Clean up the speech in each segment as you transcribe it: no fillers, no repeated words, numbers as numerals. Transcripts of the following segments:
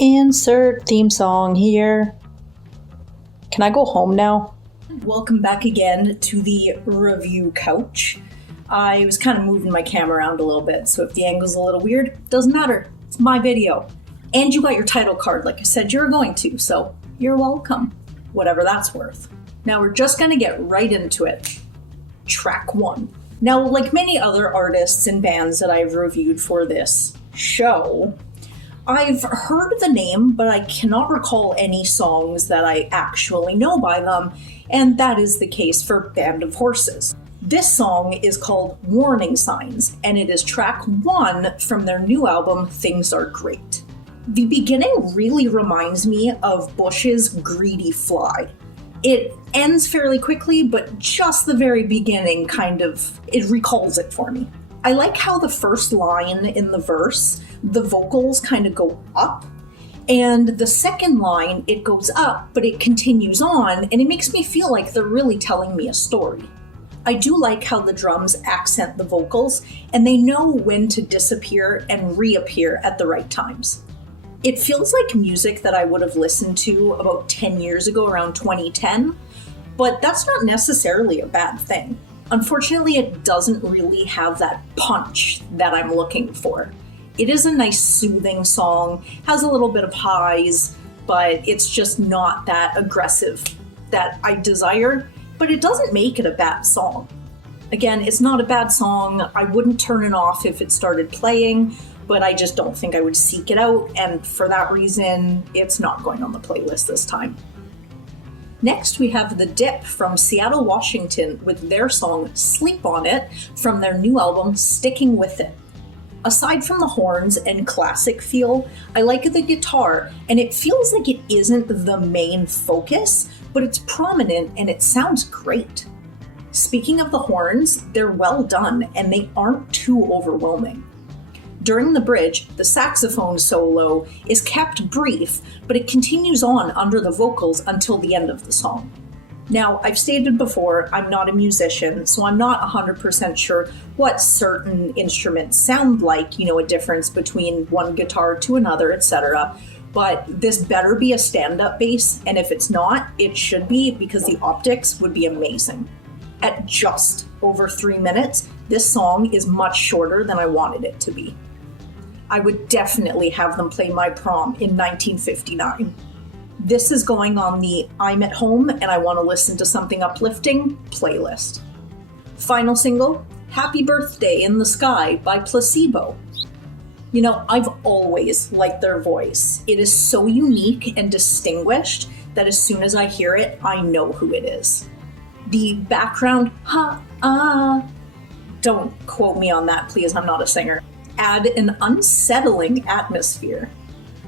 Insert theme song here. Can I go home now? Welcome back again to the review couch. I was kind of moving my camera around a little bit, so if the angle's a little weird, doesn't matter. It's my video. And you got your title card like I said you were going to, so you're welcome. Whatever that's worth. Now we're just gonna get right into it. Track 1. Now, like many other artists and bands that I've reviewed for this show, I've heard the name, but I cannot recall any songs that I actually know by them, and that is the case for Band of Horses. This song is called Warning Signs, and it is track 1 from their new album, Things Are Great. The beginning really reminds me of Bush's Greedy Fly. It ends fairly quickly, but just the very beginning it recalls it for me. I like how the first line in the verse, the vocals kind of go up, and the second line, it goes up, but it continues on, and it makes me feel like they're really telling me a story. I do like how the drums accent the vocals, and they know when to disappear and reappear at the right times. It feels like music that I would have listened to about 10 years ago, around 2010, but that's not necessarily a bad thing. Unfortunately, it doesn't really have that punch that I'm looking for. It is a nice soothing song, has a little bit of highs, but it's just not that aggressive that I desire, but it doesn't make it a bad song. Again, it's not a bad song. I wouldn't turn it off if it started playing, but I just don't think I would seek it out, and for that reason, it's not going on the playlist this time. Next, we have The Dip from Seattle, Washington with their song Sleep On It from their new album Sticking With It. Aside from the horns and classic feel, I like the guitar, and it feels like it isn't the main focus, but it's prominent and it sounds great. Speaking of the horns, they're well done and they aren't too overwhelming. During the bridge, the saxophone solo is kept brief, but it continues on under the vocals until the end of the song. Now, I've stated before, I'm not a musician, so I'm not 100% sure what certain instruments sound like, a difference between one guitar to another, etc. But this better be a stand-up bass, and if it's not, it should be, because the optics would be amazing. At just over 3 minutes, this song is much shorter than I wanted it to be. I would definitely have them play my prom in 1959. This is going on the I'm at home and I want to listen to something uplifting playlist. Final single, Happy Birthday in the Sky by Placebo. I've always liked their voice. It is so unique and distinguished that as soon as I hear it, I know who it is. The background, don't quote me on that, please, I'm not a singer, add an unsettling atmosphere.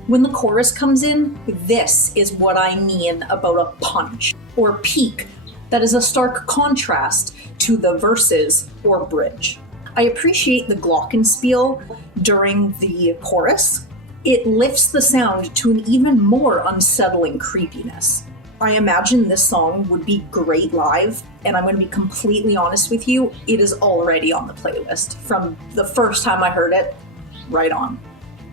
When the chorus comes in, this is what I mean about a punch or peak that is a stark contrast to the verses or bridge. I appreciate the glockenspiel during the chorus. It lifts the sound to an even more unsettling creepiness. I imagine this song would be great live, and I'm going to be completely honest with you, it is already on the playlist. From the first time I heard it, right on.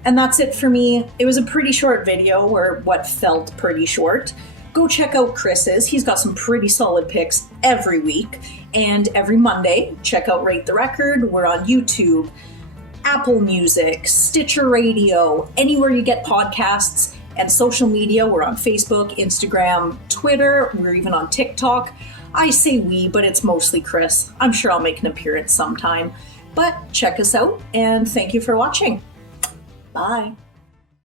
And that's it for me. It was a pretty short video, or what felt pretty short. Go check out Chris's. He's got some pretty solid picks every week. And every Monday, check out Rate the Record. We're on YouTube, Apple Music, Stitcher Radio, anywhere you get podcasts. And social media, we're on Facebook, Instagram, Twitter, we're even on TikTok. I say we, but it's mostly Chris. I'm sure I'll make an appearance sometime. But check us out, and thank you for watching. Bye.